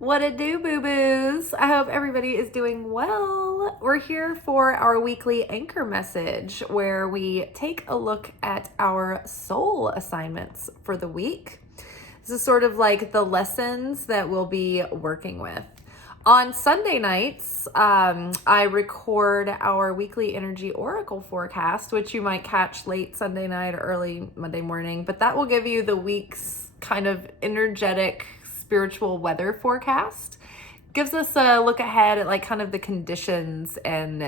What it do, boo-boos? I hope everybody is doing well. We're here for our weekly anchor message where we take a look at our soul assignments for the week. This is sort of like the lessons that we'll be working with. On Sunday nights, I record our weekly energy oracle forecast, which you might catch late Sunday night or early Monday morning, but that will give you the week's kind of energetic spiritual weather forecast. Gives us a look ahead at like kind of the conditions and,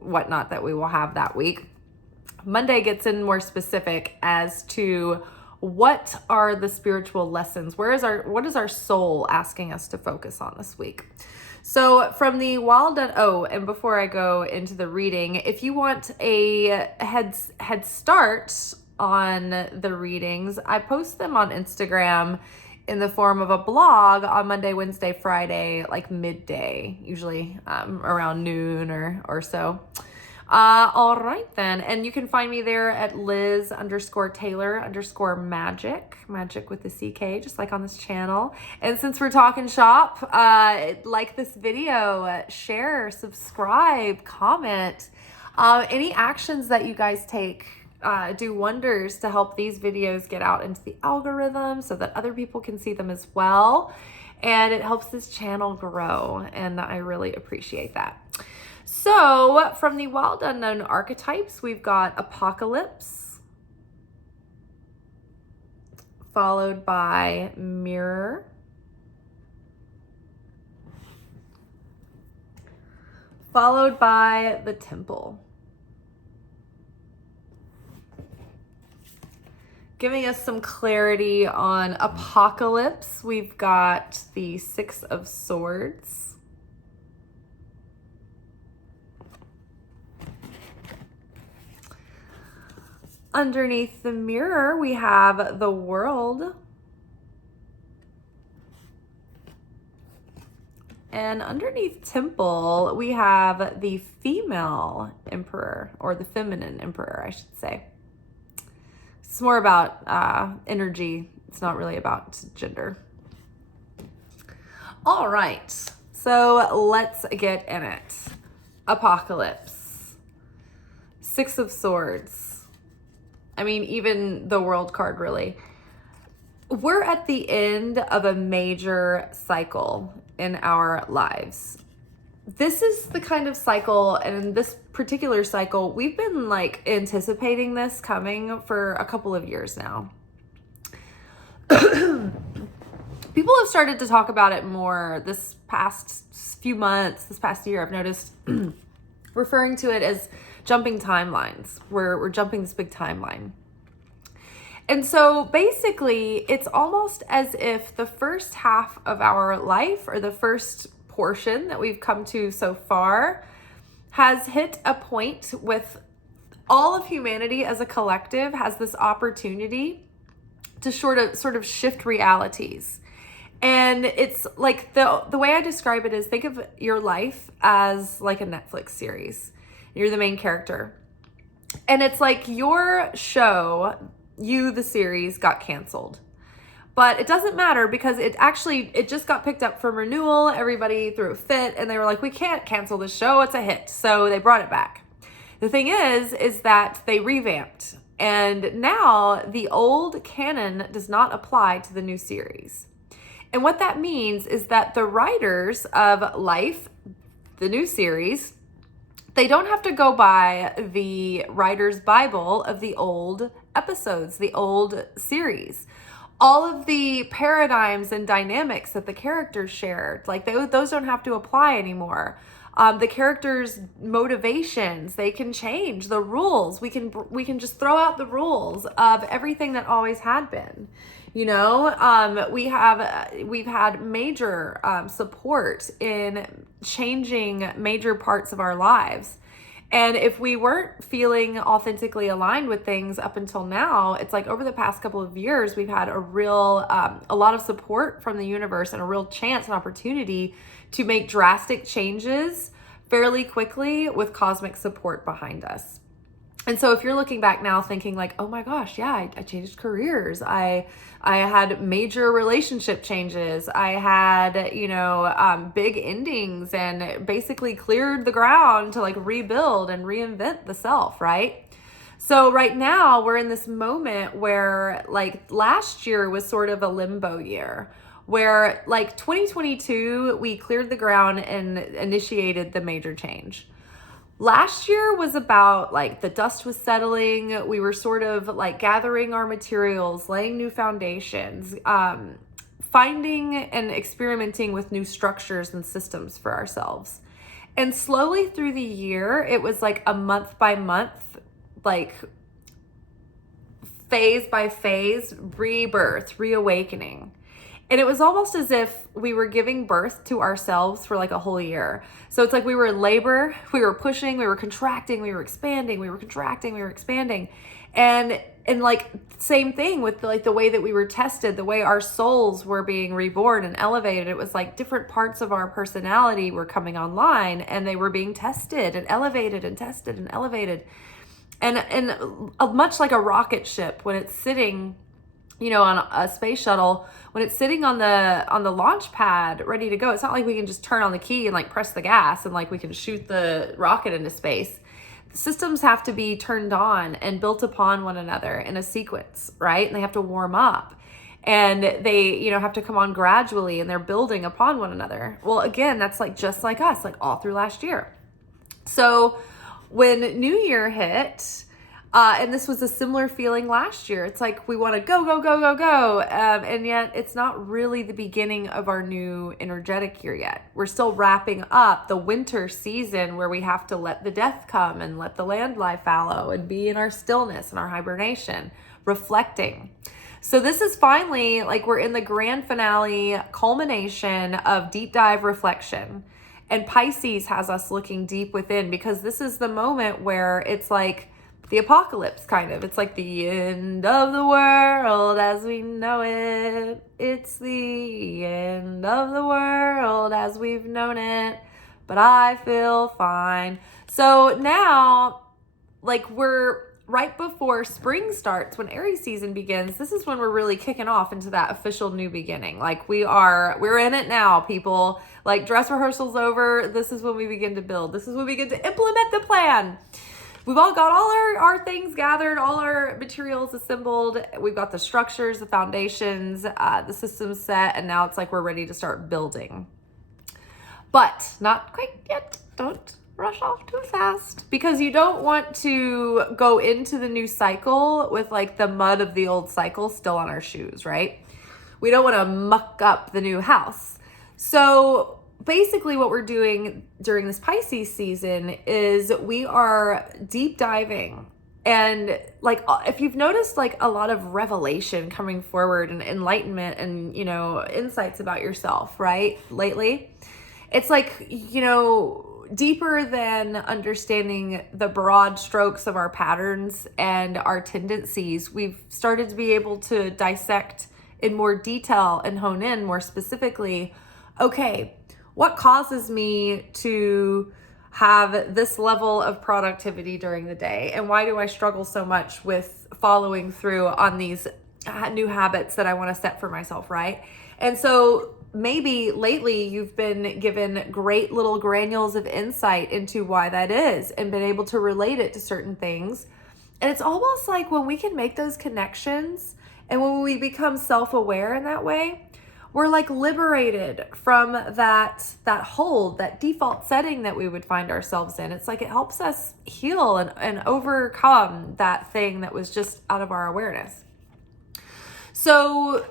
whatnot that we will have that week. Monday gets in more specific as to what are the spiritual lessons? What is our soul asking us to focus on this week? So from the and before I go into the reading, if you want a head start on the readings, I post them on Instagram in the form of a blog on Monday, Wednesday, Friday, like midday, usually around noon or so. All right then. And you can find me there at Liz_Taylor_magic with the CK, just like on this channel. And since we're talking shop, like this video, share, subscribe, comment, any actions that you guys take do wonders to help these videos get out into the algorithm so that other people can see them as well. And it helps this channel grow. And I really appreciate that. So from the wild unknown archetypes, we've got apocalypse, followed by mirror, followed by the temple. Giving us some clarity on apocalypse, we've got the Six of Swords. Underneath the mirror, we have the World. And underneath temple, we have the female emperor, or the feminine emperor, I should say. It's more about energy. It's not really about gender. All right, so let's get in it. Apocalypse. Six of Swords. I mean, even the World card, really. We're at the end of a major cycle in our lives. This is the kind of cycle, and in this particular cycle, we've been like anticipating this coming for a couple of years now. People have started to talk about it more this past few months, this past year. I've noticed referring to it as jumping timelines. We're jumping this big timeline. And so basically, it's almost as if the first half of our life, or the first portion that we've come to so far, has hit a point with all of humanity as a collective has this opportunity to sort of shift realities. And it's like the way I describe it is, think of your life as like a Netflix series. You're the main character. And it's like your show, the series, got canceled. But it doesn't matter because it just got picked up for renewal. Everybody threw a fit and they were like, we can't cancel this show. It's a hit. So they brought it back. The thing is that they revamped. And now the old canon does not apply to the new series. And what that means is that the writers of Life, the new series, they don't have to go by the writer's Bible of the old episodes, the old series. All of the paradigms and dynamics that the characters shared, like those don't have to apply anymore. The characters' motivations, they can change. The rules, we can just throw out the rules of everything that always had been. We've had major support in changing major parts of our lives. And if we weren't feeling authentically aligned with things up until now, it's like over the past couple of years, we've had a lot of support from the universe and a real chance and opportunity to make drastic changes fairly quickly with cosmic support behind us. And so if you're looking back now thinking like, oh my gosh, yeah, I changed careers. I had major relationship changes. I had, big endings and basically cleared the ground to like rebuild and reinvent the self, right? So right now we're in this moment where like last year was sort of a limbo year where like 2022, we cleared the ground and initiated the major change. Last year was about like the dust was settling. We were sort of like gathering our materials, laying new foundations, finding and experimenting with new structures and systems for ourselves. And slowly through the year, it was like a month by month, like phase by phase rebirth, reawakening. And it was almost as if we were giving birth to ourselves for like a whole year. So it's like we were in labor, we were pushing, we were contracting, we were expanding, we were contracting, we were expanding. And like same thing with like the way that we were tested, the way our souls were being reborn and elevated. It was like different parts of our personality were coming online and they were being tested and elevated and tested and elevated. And much like a rocket ship when it's sitting on a space shuttle, when it's sitting on the launch pad ready to go, it's not like we can just turn on the key and like press the gas and like we can shoot the rocket into space. The systems have to be turned on and built upon one another in a sequence, right? And they have to warm up and they, have to come on gradually and they're building upon one another. Well, again, that's like just like us, like all through last year. So when New Year hit, and this was a similar feeling last year. It's like we want to go, go, go, go, go. And yet it's not really the beginning of our new energetic year yet. We're still wrapping up the winter season where we have to let the death come and let the land lie fallow and be in our stillness and our hibernation, reflecting. So this is finally like we're in the grand finale culmination of deep dive reflection. And Pisces has us looking deep within because this is the moment where it's like the apocalypse kind of. It's like the end of the world as we know it. It's the end of the world as we've known it. But I feel fine. So now, like we're right before spring starts, when Aries season begins, this is when we're really kicking off into that official new beginning. Like we're in it now, people. Like dress rehearsal's over. This is when we begin to build. This is when we begin to implement the plan. We've all got all our things gathered, all our materials assembled. We've got the structures, the foundations, the systems set, and now it's like we're ready to start building. But not quite yet. Don't rush off too fast because you don't want to go into the new cycle with like the mud of the old cycle still on our shoes, right? We don't want to muck up the new house. So basically what we're doing during this Pisces season is we are deep diving. And like, if you've noticed like a lot of revelation coming forward and enlightenment and, insights about yourself, right? Lately, it's like, deeper than understanding the broad strokes of our patterns and our tendencies. We've started to be able to dissect in more detail and hone in more specifically. Okay, what causes me to have this level of productivity during the day? And why do I struggle so much with following through on these new habits that I want to set for myself, right? And so maybe lately you've been given great little granules of insight into why that is and been able to relate it to certain things. And it's almost like when we can make those connections and when we become self-aware in that way, we're like liberated from that hold, that default setting that we would find ourselves in. It's like it helps us heal and overcome that thing that was just out of our awareness. So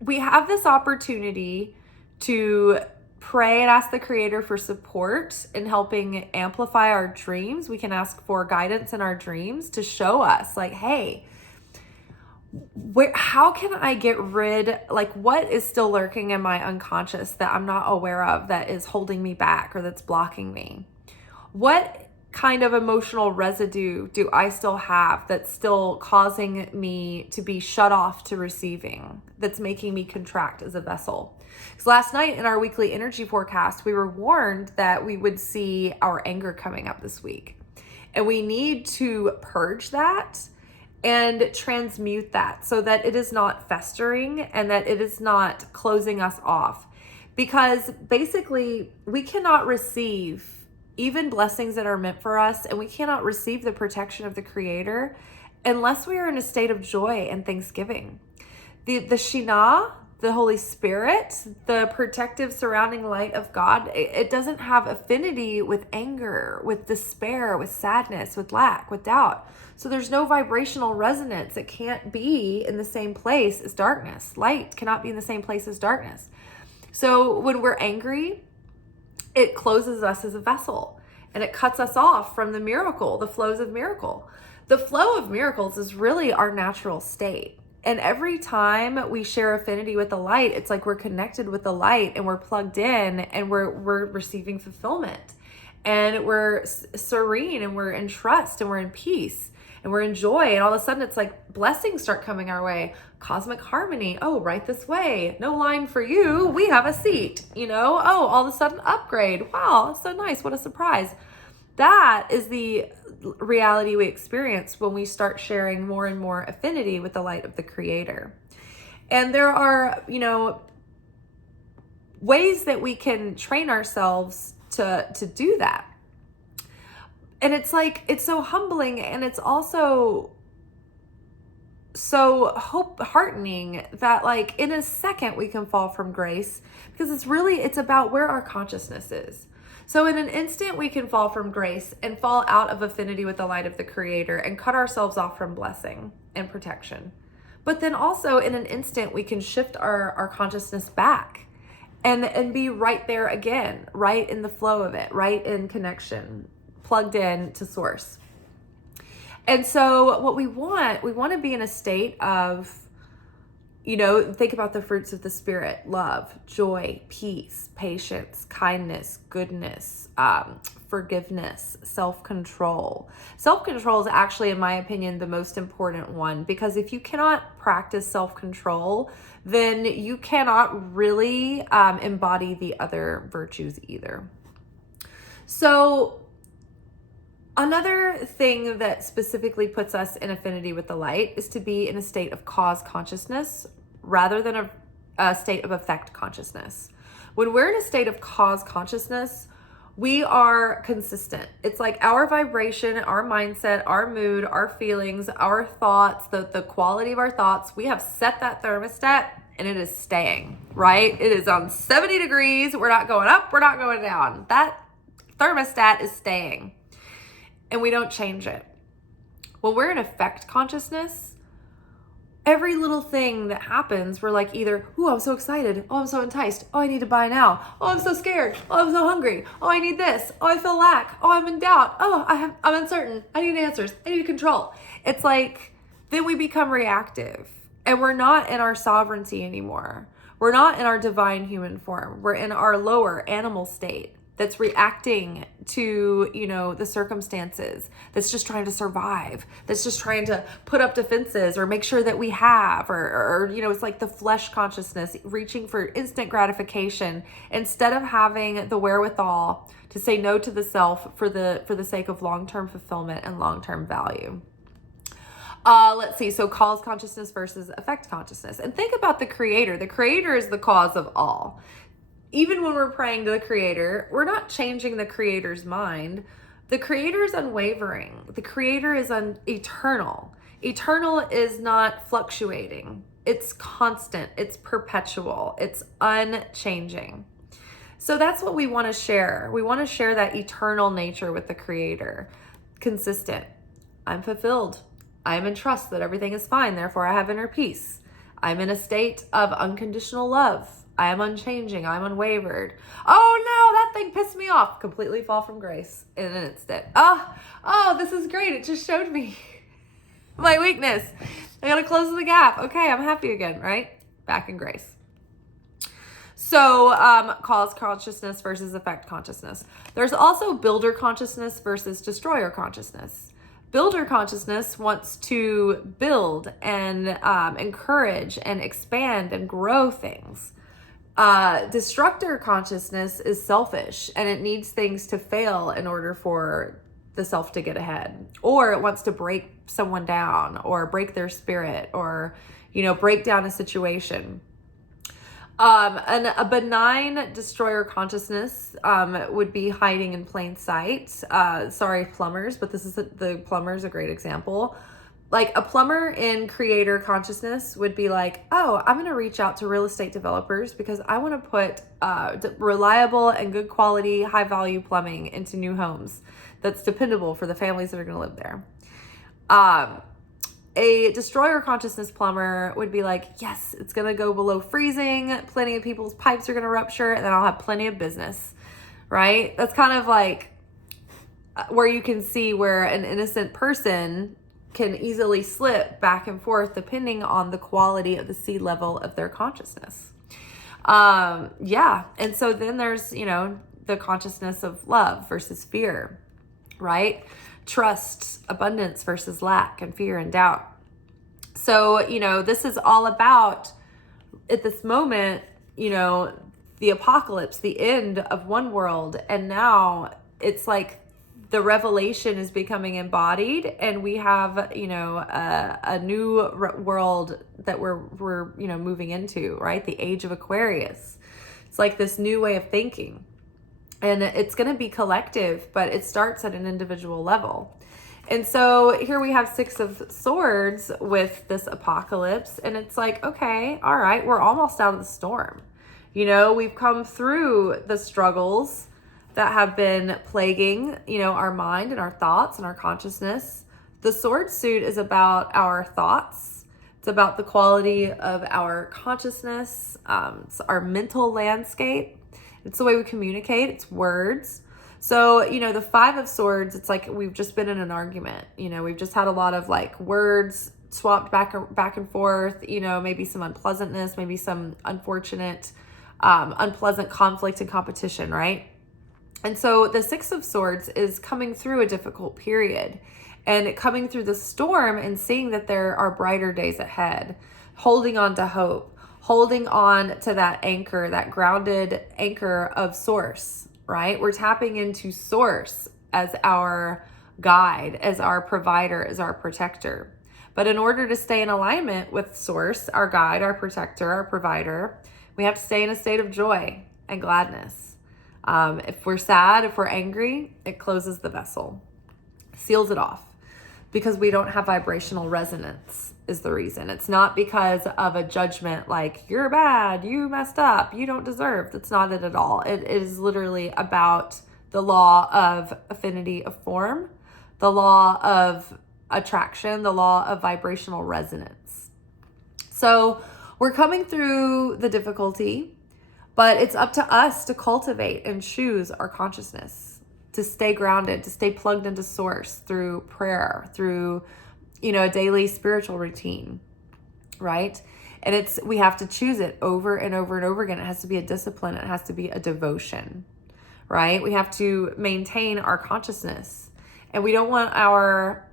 we have this opportunity to pray and ask the Creator for support in helping amplify our dreams. We can ask for guidance in our dreams to show us like, hey, how can I get rid, like what is still lurking in my unconscious that I'm not aware of that is holding me back or that's blocking me? What kind of emotional residue do I still have that's still causing me to be shut off to receiving, that's making me contract as a vessel? Because last night in our weekly energy forecast, we were warned that we would see our anger coming up this week. And we need to purge that and transmute that so that it is not festering and that it is not closing us off. Because basically, we cannot receive even blessings that are meant for us, and we cannot receive the protection of the Creator unless we are in a state of joy and thanksgiving. The Shekhinah, the Holy Spirit, the protective surrounding light of God, it doesn't have affinity with anger, with despair, with sadness, with lack, with doubt. So there's no vibrational resonance. It can't be in the same place as darkness. Light cannot be in the same place as darkness. So when we're angry, it closes us as a vessel and it cuts us off from the miracle, the flows of miracle. The flow of miracles is really our natural state. And every time we share affinity with the light, it's like we're connected with the light and we're plugged in and we're receiving fulfillment and we're serene and we're in trust and we're in peace and we're in joy. And all of a sudden it's like blessings start coming our way. Cosmic harmony. Oh, right this way. No line for you. We have a seat, Oh, all of a sudden upgrade. Wow, that's so nice. What a surprise. That is the reality we experience when we start sharing more and more affinity with the light of the Creator. And there are, ways that we can train ourselves to do that. And it's like, it's so humbling and it's also so heartening that like in a second we can fall from grace, because it's about where our consciousness is. So in an instant we can fall from grace and fall out of affinity with the light of the Creator and cut ourselves off from blessing and protection. But then also in an instant we can shift our consciousness back and be right there again, right in the flow of it, right in connection, plugged in to source. And so what we want to be in a state of, think about the fruits of the Spirit: love, joy, peace, patience, kindness, goodness, forgiveness, self-control. Self-control is actually, in my opinion, the most important one, because if you cannot practice self-control, then you cannot really embody the other virtues either. So another thing that specifically puts us in affinity with the light is to be in a state of cause consciousness rather than a state of effect consciousness. When we're in a state of cause consciousness, we are consistent. It's like our vibration, our mindset, our mood, our feelings, our thoughts, the quality of our thoughts, we have set that thermostat and it is staying, right? It is on 70 degrees. We're not going up, we're not going down. That thermostat is staying. And we don't change it. When we're in effect consciousness, every little thing that happens, we're like either, oh, I'm so excited. Oh, I'm so enticed. Oh, I need to buy now. Oh, I'm so scared. Oh, I'm so hungry. Oh, I need this. Oh, I feel lack. Oh, I'm in doubt. Oh, I'm uncertain. I need answers. I need control. It's like, then we become reactive and we're not in our sovereignty anymore. We're not in our divine human form. We're in our lower animal state that's reacting to, the circumstances, that's just trying to survive, that's just trying to put up defenses or make sure that we have, or it's like the flesh consciousness reaching for instant gratification instead of having the wherewithal to say no to the self for the sake of long-term fulfillment and long-term value. Let's see. So cause consciousness versus effect consciousness. And think about the Creator. The Creator is the cause of all. Even when we're praying to the Creator, we're not changing the Creator's mind. The Creator is unwavering. The Creator is eternal. Eternal is not fluctuating. It's constant. It's perpetual. It's unchanging. So that's what we want to share. We want to share that eternal nature with the Creator. Consistent. I'm fulfilled. I'm in trust that everything is fine. Therefore, I have inner peace. I'm in a state of unconditional love. I am unchanging. I'm unwavered. Oh no, that thing pissed me off. Completely fall from grace in an instant. Oh, this is great. It just showed me my weakness. I gotta close the gap. Okay, I'm happy again, right? Back in grace. So cause consciousness versus effect consciousness. There's also builder consciousness versus destroyer consciousness. Builder consciousness wants to build and encourage and expand and grow things. Destructor consciousness is selfish and it needs things to fail in order for the self to get ahead, or it wants to break someone down or break their spirit or, break down a situation. And a benign destroyer consciousness would be hiding in plain sight. Sorry, plumbers, but the plumber is a great example. Like a plumber in creator consciousness would be like, oh, I'm going to reach out to real estate developers because I want to put reliable and good quality, high value plumbing into new homes that's dependable for the families that are going to live there. A destroyer consciousness plumber would be like, yes, it's going to go below freezing. Plenty of people's pipes are going to rupture and then I'll have plenty of business, right? That's kind of like where you can see where an innocent person can easily slip back and forth depending on the quality of the seed level of their consciousness. And so then there's, the consciousness of love versus fear, right? Trust, abundance versus lack, and fear and doubt. So, this is all about, at this moment, the apocalypse, the end of one world. And now it's like the revelation is becoming embodied, and we have, a new world that we're moving into, right? The age of Aquarius. It's like this new way of thinking, and it's going to be collective, but it starts at an individual level. And so here we have 6 of Swords with this apocalypse, and it's like, okay, all right, we're almost out of the storm. We've come through the struggles that have been plaguing, our mind and our thoughts and our consciousness. The Sword suit is about our thoughts. It's about the quality of our consciousness, it's our mental landscape. It's the way we communicate. It's words. So, the 5 of Swords, it's like we've just been in an argument. We've just had a lot of like words swapped back and forth, maybe some unpleasantness, maybe some unfortunate, unpleasant conflict and competition, right? And so the 6 of Swords is coming through a difficult period and coming through the storm and seeing that there are brighter days ahead, holding on to hope, holding on to that anchor, that grounded anchor of source, right? We're tapping into source as our guide, as our provider, as our protector. But in order to stay in alignment with source, our guide, our protector, our provider, we have to stay in a state of joy and gladness. If we're sad, if we're angry, it closes the vessel, seals it off, because we don't have vibrational resonance is the reason. It's not because of a judgment like you're bad, you messed up, you don't deserve. That's not it at all. It is literally about the law of affinity of form, the law of attraction, the law of vibrational resonance. So we're coming through the difficulty, but it's up to us to cultivate and choose our consciousness, to stay grounded, to stay plugged into source through prayer, through, a daily spiritual routine, right? And we have to choose it over and over and over again. It has to be a discipline. It has to be a devotion, right? We have to maintain our consciousness, and we don't want our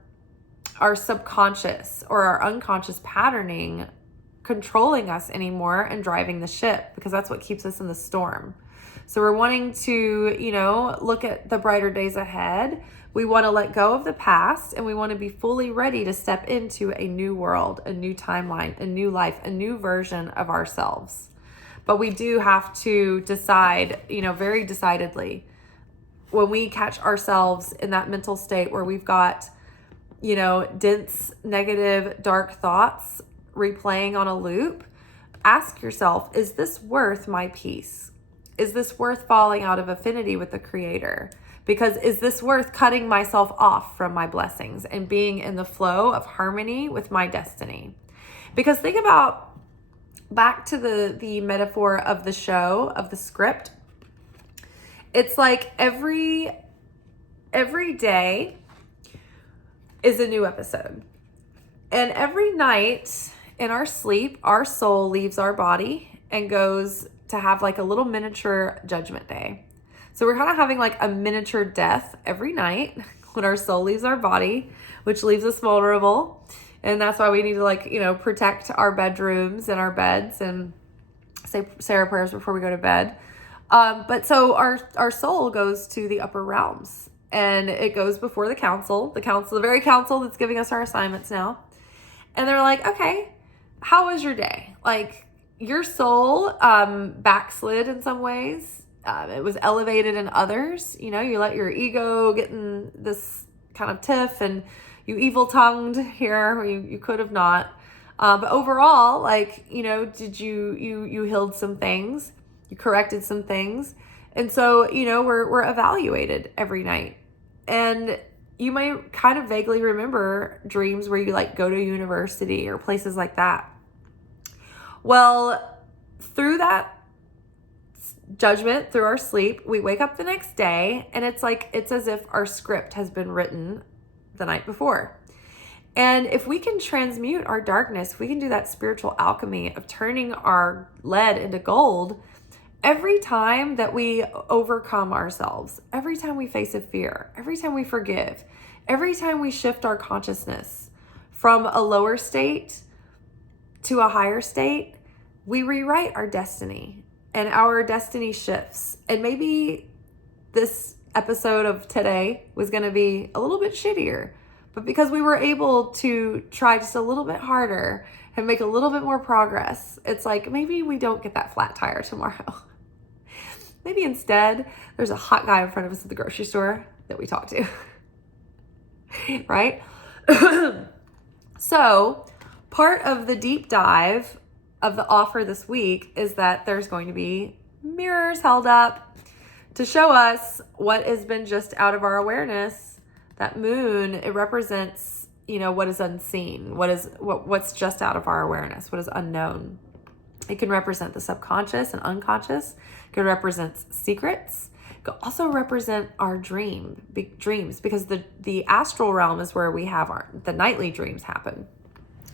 subconscious or our unconscious patterning controlling us anymore and driving the ship, because that's what keeps us in the storm. So we're wanting to, look at the brighter days ahead. We want to let go of the past, and we want to be fully ready to step into a new world, a new timeline, a new life, a new version of ourselves. But we do have to decide, very decidedly, when we catch ourselves in that mental state where we've got, dense, negative, dark thoughts replaying on a loop, ask yourself, is this worth my peace? Is this worth falling out of affinity with the Creator? Because is this worth cutting myself off from my blessings and being in the flow of harmony with my destiny? Because think about back to the metaphor of the show, of the script. It's like every day is a new episode. And every night in our sleep, our soul leaves our body and goes to have like a little miniature judgment day. So we're kind of having like a miniature death every night when our soul leaves our body, which leaves us vulnerable. And that's why we need to protect our bedrooms and our beds and say our prayers before we go to bed. But so our soul goes to the upper realms, and it goes before the very council that's giving us our assignments now. And they're like, okay, how was your day? Like, your soul backslid in some ways. It was elevated in others. You know, you let your ego get in this kind of tiff, and you evil-tongued here where you could have not. But overall, like, you know, did you healed some things, you corrected some things. And so, you know, we're evaluated every night. And you might kind of vaguely remember dreams where you like go to university or places like that. Well, through that judgment, through our sleep, we wake up the next day, and it's as if our script has been written the night before. And if we can transmute our darkness, we can do that spiritual alchemy of turning our lead into gold. Every time that we overcome ourselves, every time we face a fear, every time we forgive, every time we shift our consciousness from a lower state to a higher state, we rewrite our destiny, and our destiny shifts. And maybe this episode of today was going to be a little bit shittier, but because we were able to try just a little bit harder and make a little bit more progress, it's like maybe we don't get that flat tire tomorrow. Maybe instead there's a hot guy in front of us at the grocery store that we talk to. Right? So part of the deep dive of the offer this week is that there's going to be mirrors held up to show us what has been just out of our awareness. That moon, it represents, you know, what is unseen, what's just out of our awareness, what is unknown. It can represent the subconscious and unconscious. It can represent secrets. It can also represent our dreams, because the astral realm is where we have the nightly dreams happen.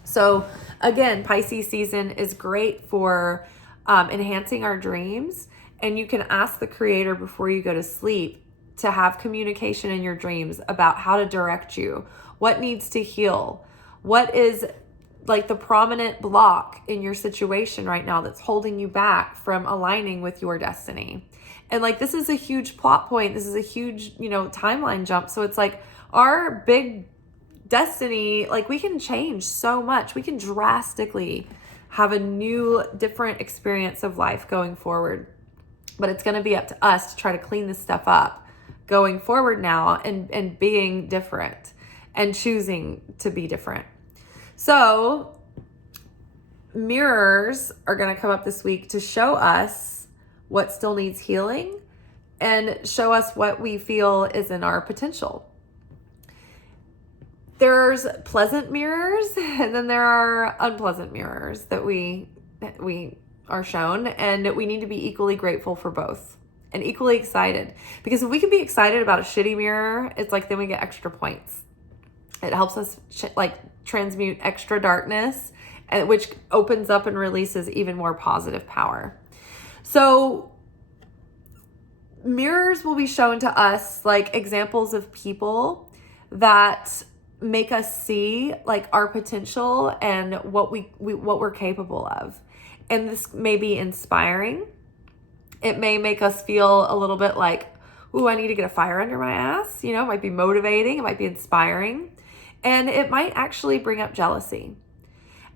So again, Pisces season is great for enhancing our dreams. And you can ask the Creator before you go to sleep to have communication in your dreams about how to direct you, what needs to heal, what is like the prominent block in your situation right now that's holding you back from aligning with your destiny. And like, this is a huge plot point. This is a huge, you know, timeline jump. So it's like our big destiny, like we can change so much. We can drastically have a new, different experience of life going forward. But it's going to be up to us to try to clean this stuff up going forward now, and being different and choosing to be different. So mirrors are going to come up this week to show us what still needs healing and show us what we feel is in our potential. There's pleasant mirrors, and then there are unpleasant mirrors that we are shown, and we need to be equally grateful for both and equally excited. Because if we can be excited about a shitty mirror, it's like then we get extra points. It helps us transmute extra darkness, and which opens up and releases even more positive power. So mirrors will be shown to us like examples of people that make us see like our potential and what we're capable of. And this may be inspiring. It may make us feel a little bit like, ooh, I need to get a fire under my ass. You know, it might be motivating. It might be inspiring. And it might actually bring up jealousy.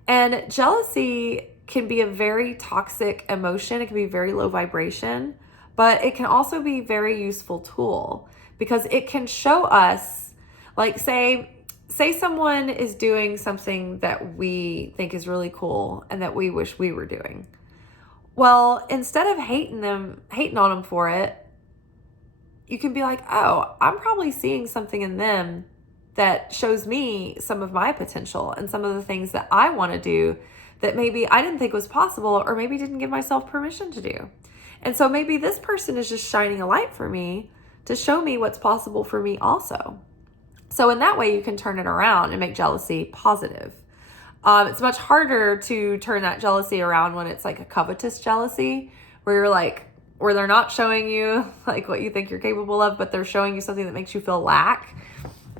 And jealousy can be a very toxic emotion. It can be very low vibration, but it can also be a very useful tool because it can show us, like say someone is doing something that we think is really cool and that we wish we were doing. Well, instead of hating on them for it, you can be like, oh, I'm probably seeing something in them that shows me some of my potential and some of the things that I want to do that maybe I didn't think was possible, or maybe didn't give myself permission to do. And so maybe this person is just shining a light for me to show me what's possible for me also. So in that way, you can turn it around and make jealousy positive. It's much harder to turn that jealousy around when it's like a covetous jealousy, where they're not showing you like what you think you're capable of, but they're showing you something that makes you feel lack.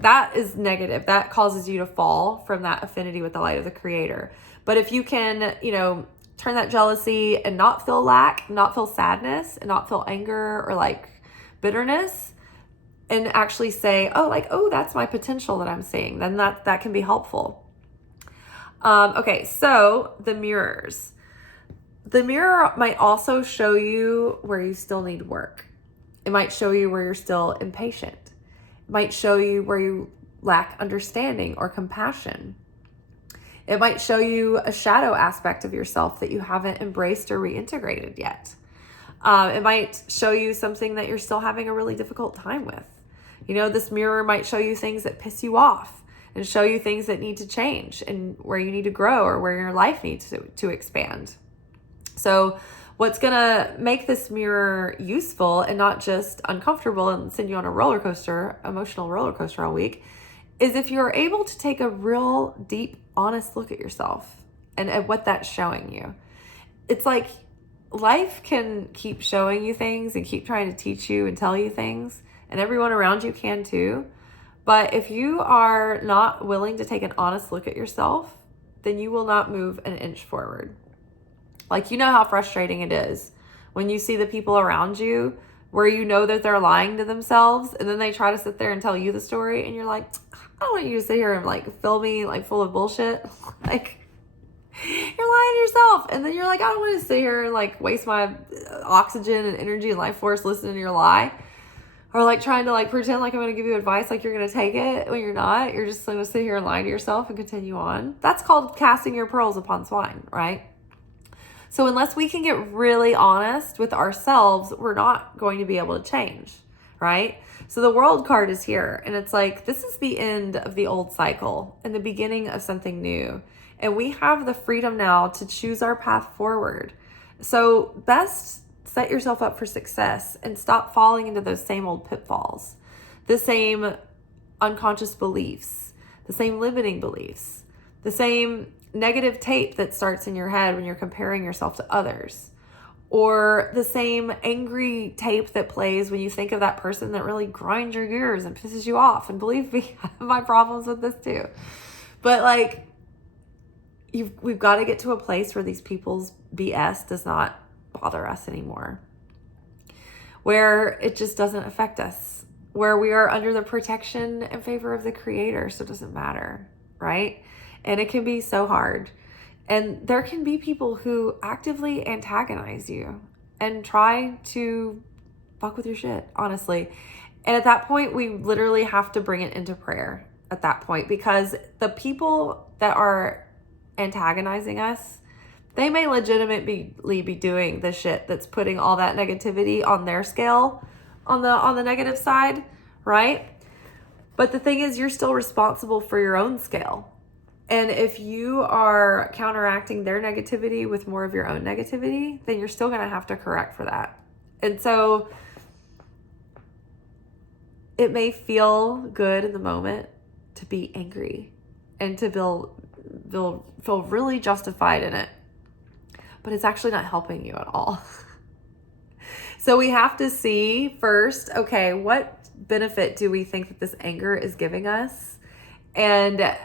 That is negative. That causes you to fall from that affinity with the light of the Creator. But if you can, turn that jealousy and not feel lack, not feel sadness, and not feel anger or like bitterness, and actually say, oh, that's my potential that I'm seeing, then that can be helpful. Okay, so the mirrors. The mirror might also show you where you still need work. It might show you where you're still impatient. It might show you where you lack understanding or compassion. It might show you a shadow aspect of yourself that you haven't embraced or reintegrated yet. It might show you something that you're still having a really difficult time with. This mirror might show you things that piss you off and show you things that need to change and where you need to grow or where your life needs to expand. So what's going to make this mirror useful and not just uncomfortable and send you on a emotional roller coaster all week, is if you're able to take a real deep, honest look at yourself and at what that's showing you. It's like life can keep showing you things and keep trying to teach you and tell you things, and everyone around you can too. But if you are not willing to take an honest look at yourself, then you will not move an inch forward. Like, how frustrating it is when you see the people around you where you know that they're lying to themselves, and then they try to sit there and tell you the story, and you're like, I don't want you to sit here and fill me full of bullshit. You're lying to yourself. And then you're like, I don't want to sit here and waste my oxygen and energy and life force listening to your lie. Or trying to pretend I'm going to give you advice you're going to take it when you're not. You're just going to sit here and lie to yourself and continue on. That's called casting your pearls upon swine, right? So unless we can get really honest with ourselves, we're not going to be able to change, right? So the world card is here, and it's this is the end of the old cycle and the beginning of something new. And we have the freedom now to choose our path forward. So best set yourself up for success and stop falling into those same old pitfalls, the same unconscious beliefs, the same limiting beliefs, the same negative tape that starts in your head when you're comparing yourself to others, or the same angry tape that plays when you think of that person that really grinds your gears and pisses you off. And believe me, I have my problems with this too. But we've got to get to a place where these people's BS does not bother us anymore, where it just doesn't affect us, where we are under the protection and favor of the Creator, so it doesn't matter, right? And it can be so hard. And there can be people who actively antagonize you and try to fuck with your shit, honestly. And at that point, we literally have to bring it into prayer at that point, because the people that are antagonizing us, they may legitimately be doing the shit that's putting all that negativity on their scale, on the negative side, right? But the thing is, you're still responsible for your own scale. And if you are counteracting their negativity with more of your own negativity, then you're still going to have to correct for that. And so it may feel good in the moment to be angry and to feel really justified in it, but it's actually not helping you at all. So we have to see first, okay, what benefit do we think that this anger is giving us? And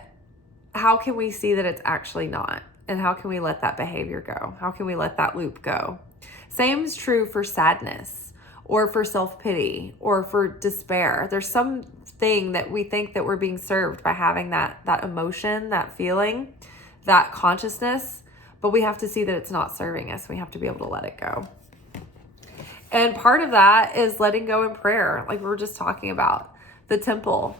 how can we see that it's actually not? And how can we let that behavior go? How can we let that loop go? Same is true for sadness or for self-pity or for despair. There's something that we think that we're being served by having that emotion, that feeling, that consciousness, but we have to see that it's not serving us. We have to be able to let it go. And part of that is letting go in prayer, like we were just talking about, the temple.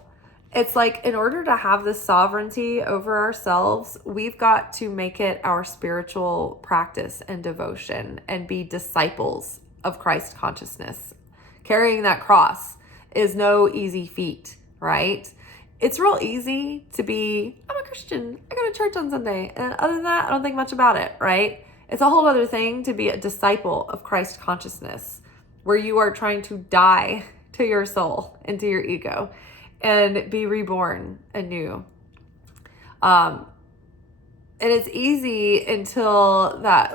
It's in order to have this sovereignty over ourselves, we've got to make it our spiritual practice and devotion and be disciples of Christ consciousness. Carrying that cross is no easy feat, right? It's real easy to be, I'm a Christian, I go to church on Sunday, and other than that, I don't think much about it, right? It's a whole other thing to be a disciple of Christ consciousness, where you are trying to die to your soul and to your ego and be reborn anew. And it's easy until that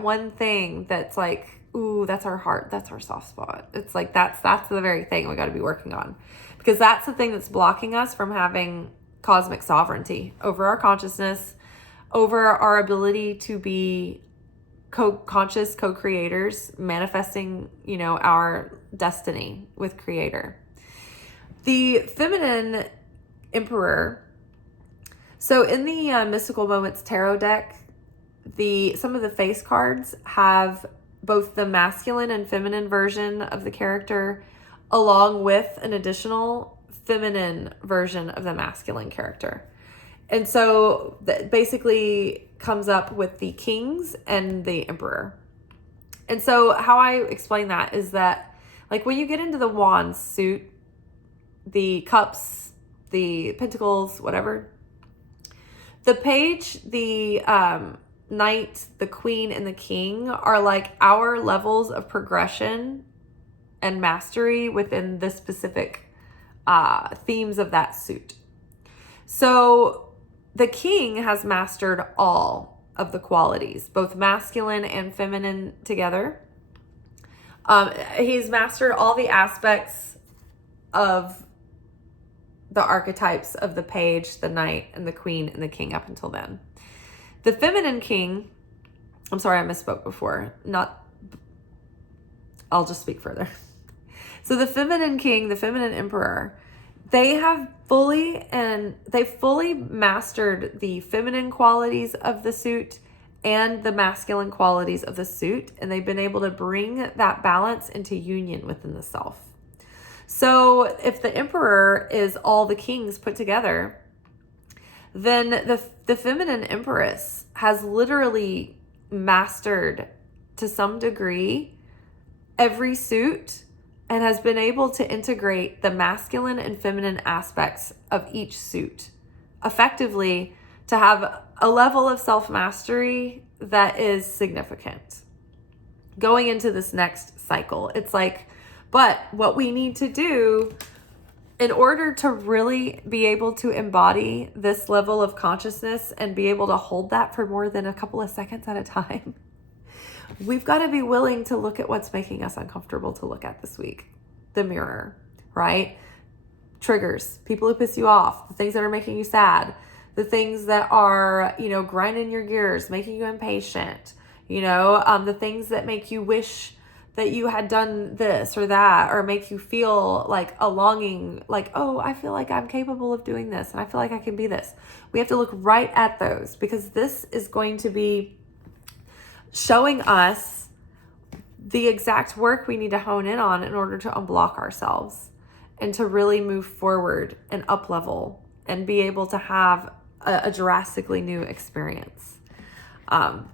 one thing that's ooh, that's our heart, that's our soft spot. It's that's the very thing we got to be working on, because that's the thing that's blocking us from having cosmic sovereignty over our consciousness, over our ability to be conscious co-creators manifesting, our destiny with Creator. The feminine emperor. So in the Mystical Moments Tarot deck, some of the face cards have both the masculine and feminine version of the character, along with an additional feminine version of the masculine character. And so that basically comes up with the kings and the emperor. And so how I explain that is that, like, when you get into the wands suit, the cups, the pentacles, whatever, the page, the knight, the queen, and the king are like our levels of progression and mastery within the specific themes of that suit. So the king has mastered all of the qualities, both masculine and feminine together. He's mastered all the aspects of the archetypes of the page, the knight, and the queen, and the king up until then. The feminine king, I'm sorry, I misspoke before. I'll just speak further. So the feminine king, the feminine emperor, they fully mastered the feminine qualities of the suit and the masculine qualities of the suit, and they've been able to bring that balance into union within the self. So if the emperor is all the kings put together, then the feminine empress has literally mastered, to some degree, every suit, and has been able to integrate the masculine and feminine aspects of each suit effectively to have a level of self-mastery that is significant. Going into this next cycle, it's like, but what we need to do in order to really be able to embody this level of consciousness and be able to hold that for more than a couple of seconds at a time, we've got to be willing to look at what's making us uncomfortable to look at this week. The mirror, right? Triggers, people who piss you off, the things that are making you sad, the things that are, grinding your gears, making you impatient, the things that make you wish that you had done this or that, or make you feel like a longing, like, oh, I feel like I'm capable of doing this, and I feel like I can be this. We have to look right at those, because this is going to be showing us the exact work we need to hone in on in order to unblock ourselves and to really move forward and up level and be able to have a drastically new experience. And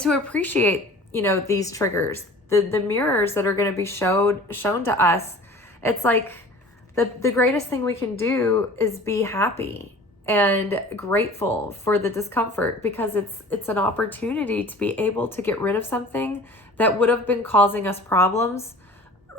to appreciate, these triggers, the mirrors that are going to be shown to us. It's like the greatest thing we can do is be happy and grateful for the discomfort, because it's an opportunity to be able to get rid of something that would have been causing us problems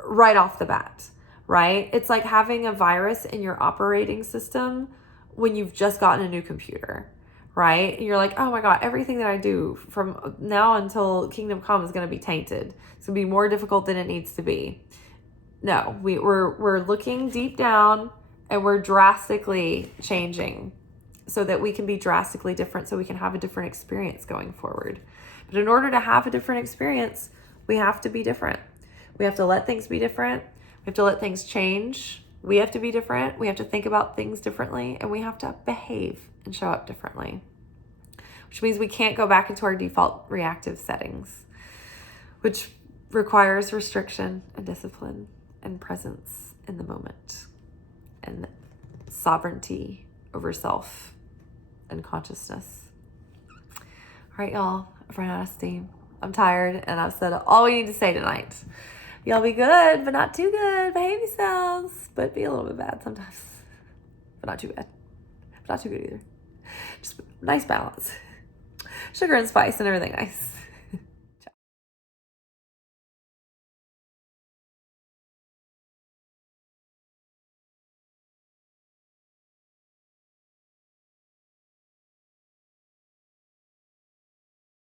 right off the bat, right? It's like having a virus in your operating system when you've just gotten a new computer, right? And you're like, oh my God, everything that I do from now until Kingdom Come is going to be tainted. It's going to be more difficult than it needs to be. No, we're looking deep down, and we're drastically changing so that we can be drastically different, so we can have a different experience going forward. But in order to have a different experience, we have to be different. We have to let things be different. We have to let things change. We have to be different. We have to think about things differently, and we have to behave and show up differently, which means we can't go back into our default reactive settings, which requires restriction and discipline and presence in the moment and sovereignty over self and consciousness. All right, y'all, I've run out of steam. I'm tired, and I've said all we need to say tonight. Y'all be good, but not too good. Behave yourselves, but be a little bit bad sometimes. But not too bad. But not too good either. Just nice balance. Sugar and spice and everything nice.